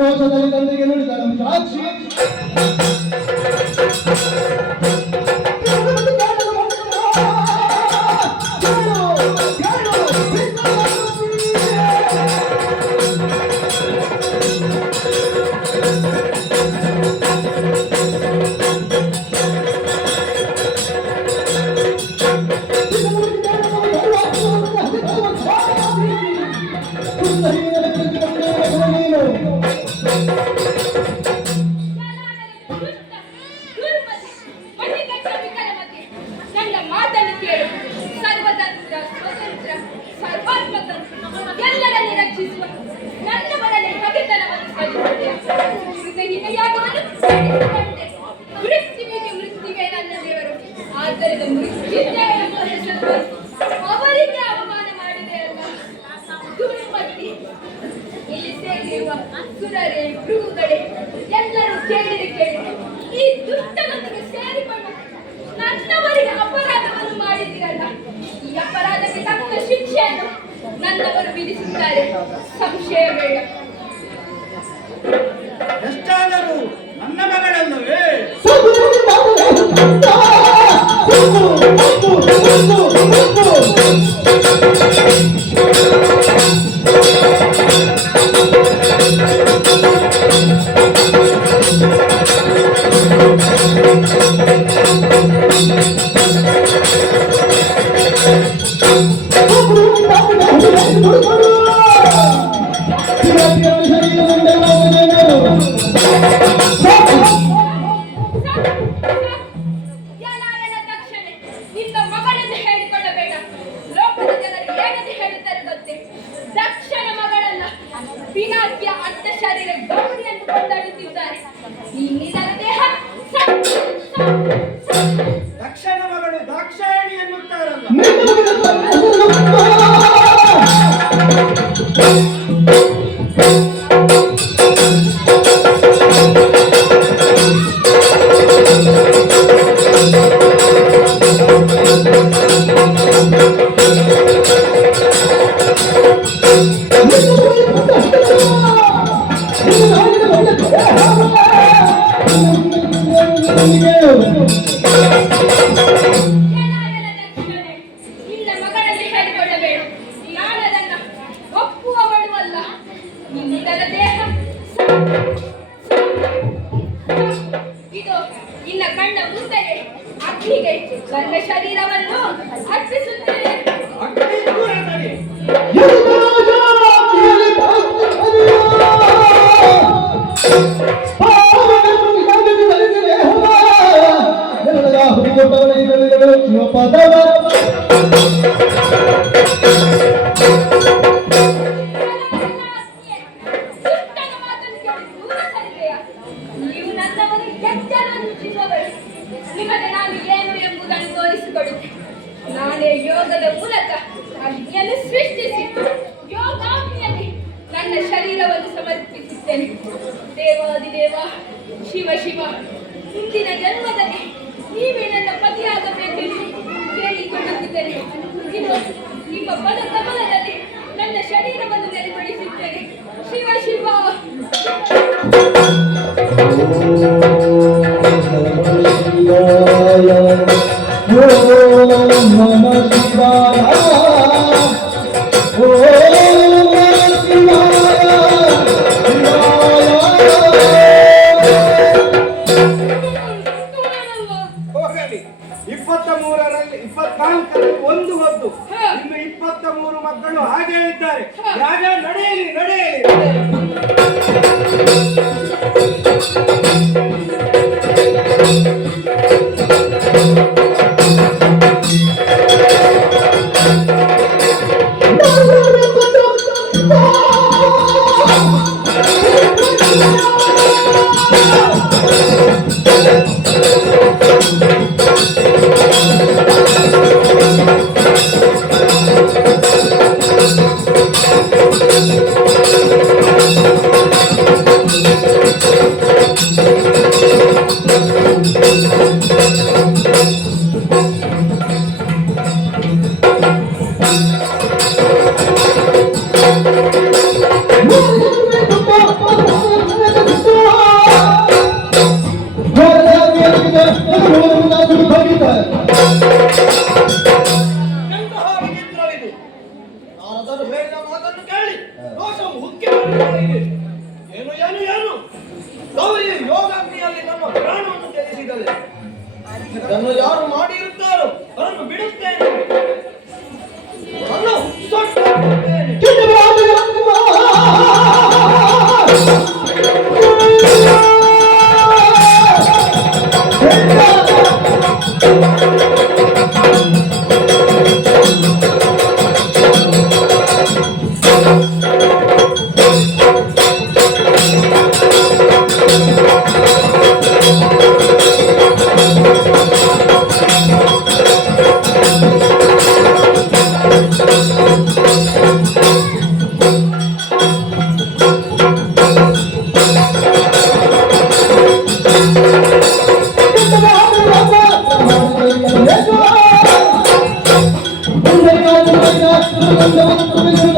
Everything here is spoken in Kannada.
ರೋಷದಲ್ಲಿ ತಂದೆಗೆ ನುಡಿದ ಸಾಕ್ಷಿ ಅವರಿಗೆ ಅವಮಾನ ಮಾಡಿದೆ ಅಲ್ಲ ದುರ್ಮತಿ. ಇಲ್ಲಿ ಸೇರಿರುವ ಸುರರೇ ಭೃಗುಗಳೇ ಎಲ್ಲರೂ ಕೇಳಿರಿ ಕೇಳಿರಿ, ಈ ದುಷ್ಟನೊಂದಿಗೆ ಸೇರಿಕೊಂಡು ನನ್ನವರಿಗೆ ಅಪರಾಧವನ್ನು ಮಾಡಿದಿರಲ್ಲ, ಈ ಅಪರಾಧಕ್ಕೆ ತಕ್ಕ ಶಿಕ್ಷೆಯನ್ನು ನನ್ನವರು ವಿಧಿಸುತ್ತಾರೆ, ಸಂಶಯ ಬೇಡ. ಎಷ್ಟಾದರೂ ನನ್ನ ಮಗಳಲ್ಲವೇ? ನನ್ನ ಶರೀರವನ್ನು ಅರ್ಪಿಸುತ್ತೇನೆ. ನೀವು ನನ್ನವರಿಗೆ ಕೆಟ್ಟನ್ನು ಚಿನ್ನವರು, ನಿಮಗೆ ನಾನು ಏನು ಎಂಬುದನ್ನು ತೋರಿಸಿಕೊಡುತ್ತೆ. ನಾನೇ ಯೋಗದ ಮೂಲಕ ಅಗ್ನಿಯನ್ನು ಸೃಷ್ಟಿಸಿ ಯೋಗಾಗ್ನಿಯಲ್ಲಿ ನನ್ನ ಶರೀರವನ್ನು ಸಮರ್ಪಿಸುತ್ತೇನೆ. ದೇವಾದಿದೇವ ಶಿವ ಶಿವ, ಮುಂದಿನ ಜನ್ಮದಲ್ಲಿ ನೀವೇ ನನ್ನ ಪತಿಯಾಗಬೇಕೆಂದು ಕೇಳಿಕೊಳ್ಳುತ್ತಿದ್ದೇನೆ. ಇದು ನಿಮ್ಮ ಪದ ಕಮಲದಲ್ಲಿ ನನ್ನ ಶರೀರವನ್ನು ನೆಲೆಗೊಳಿಸುತ್ತೇನೆ. ಶಿವ ಶಿವ. ಹೋಗಲಿ, 23ರಲ್ಲಿ 24ರಲ್ಲಿ ಒಂದು ಹೊತ್ತು, ಇನ್ನು 23 ಮಕ್ಕಳು ಹಾಗೆ ಇದ್ದಾರೆ. ಯಾಗ ನಡೆಯಲಿ ನಡೆಯಲಿ. ಎಂತಹ ವಿಚಿತ್ರವಿದು. ನಾರದರು ಹೇಳಿದ ಮಾತನ್ನು ಕೇಳಿ ದೋಷವು ಹುಕ್ಕಿ ಬರುತ್ತಿದೆ. ಏನು ಏನು ಏನು ಗೌರಿ ಯೋಗಾಗ್ನಿಯಲ್ಲಿ ನಮ್ಮ ಪ್ರಾಣವನ್ನು ತ್ಯಜಿಸಿದಳೆ. ಇದನ್ನು ಯಾರು ಮಾಡಿರುತ್ತಾರೋ ಅವರನ್ನು ಬಿಡುತ್ತೇನೆ, ಅವರನ್ನು ಸುಟ್ಟುಬಿಡುತ್ತೇನೆ. Thank you.